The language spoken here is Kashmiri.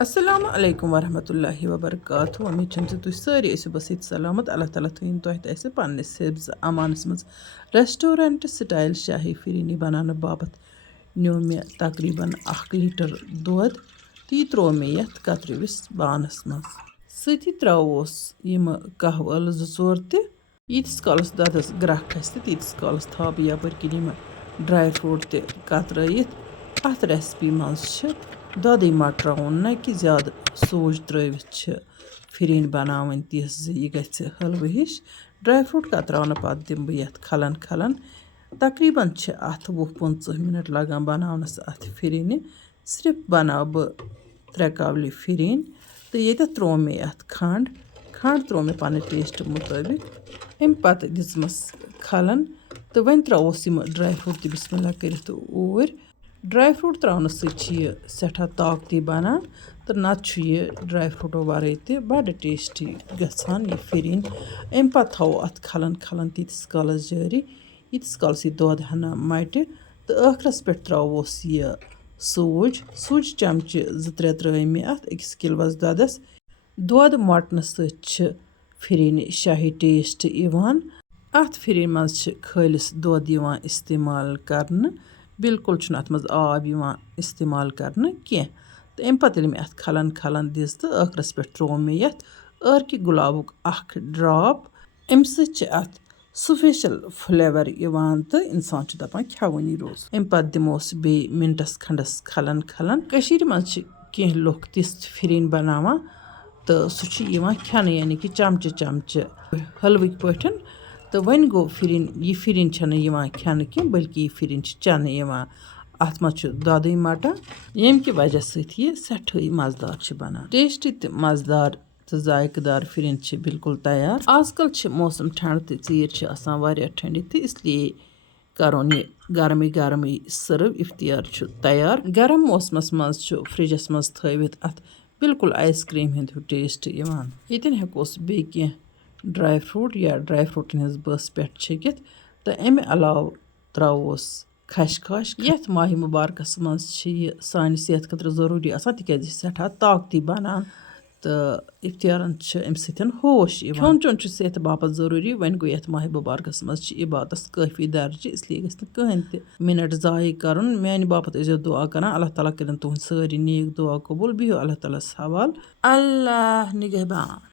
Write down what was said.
अस्सलाम वालेकुम वरहमतुल्लाहि वबरकातुहू। उम्मीद छम तुम सारी ऐसो बस ये सलामत। अल्लाह ताला थीन तुह पन्निस हिफ्ज़ अमानस मज। रेस्टोरेंट स्टाइल शाही फिरिनी बनाने बाबत न्यो मे तकरीबन 1 लीटर दूध ती त्रो मे यथ कतरविस बानस मज। सती त्रोस यम कहव अल 2-4 ते यीतिस कालस ददस ग्रह खस तीतिस कालस था बह यपर किन यम ड्राई फ्रूट ते कतरयित। अत रेसिपी मज दोदे मत त्राउन न कि ज्यादा सोज त्रिवित फिरिन बनावन तिस यह गछ हलव हिश। ड्राई फ्रूट कतरावन पत दिम बह यथ खलन खलन। तकरीबन अत 20-25 मिनट लगान बनावनस अत फिरिन। सिर्फ बनाव बह 3 कवलि फिरिन तो ये त्रो मे अत खंड खंड त्रो मे पन्न टेस्ट मुताबिक। अम पत दिसमस खलन तो वन त्रोस यम ड्राई फ्रूट त बिस्मिल्लाह करित ऊर। ड्राई फ्रूट त्रावन सह सठा ताकती बनान तो नत ड्राई फ्रूटो वरे ते बड़ टेस्टी गसान यह फिरिन। अम पत थो अत खलन खलन तीतिस कालस जारी यीतिस कालस यह दूध हना मट तो आखरस पे त्रोस यह सूज चमचे 2-3 त्रै मे अत 1 किलोस दूधस। दूध मटन सह फिरिन शाही टेस्ट इवान। अत फिरिन मज खालिस दूध यिवान इस्तेमाल करने, बिल्कुल अत मज आब यिवान इस्तेमाल करने कह। तो अम पत मे अत खलन खलन दिस तो आखरस पे त्रो मे यथ अर्क गुलाबुक 1 ड्रॉप। अम सह अत स्पेशल फ्लेवर इवान तो इंसान दपान खेवनी रोज। अम पत दिमोस बे मिनटस खंडस खलन खलन। कशीर मज कह लुक तिस फिरिन बनावा तो सह खेने यानी कि चमचे चमचे हलवक पठन। तो वन गो फिरिन यह फिरिन खेने कह बल्कि यह फिरिन चने अत मज दोदे मटा यम कि वजह सह यह सठे मजदार बनान। टेस्टी तो मजदार तो जायकदार फिरिन बिल्कुल तैयार। आजकल मौसम ठंड तो तीर वारिया ठंडी तो इसलिए करोन यह गर्म गर्म सर्व इफ्तियार तैयार। गर्म मौसमस मज फ्रिजस मज थवित अत बिल्कुल आइसक्रीम हिंद टेस्ट इवान। यतन हेकोस बे कह ड्राई फ्रूट या ड्राई फ्रूटन हज बस पे छकित तो अमे अलाव त्रोस खशखश। यथ माह मुबारकस मज सान सेहत खतर जरूरी आसान तिकाज सठा ताकती बनान तो इफ्तियारन अम सतन होश इवान। खोन चोन सेहत बापत जरूरी वन गो यथ माह मुबारकस मज इबादत काफी दर्ज इसलिए गस कहन त मिनट जाय करन। मेन बापत ऐसो दुआ करन अल्लाह ताला करन तुहद सारी नेक दुआ कबूल। बिहो अल्लाह ताला हवाल। अल्लाह निगहबान।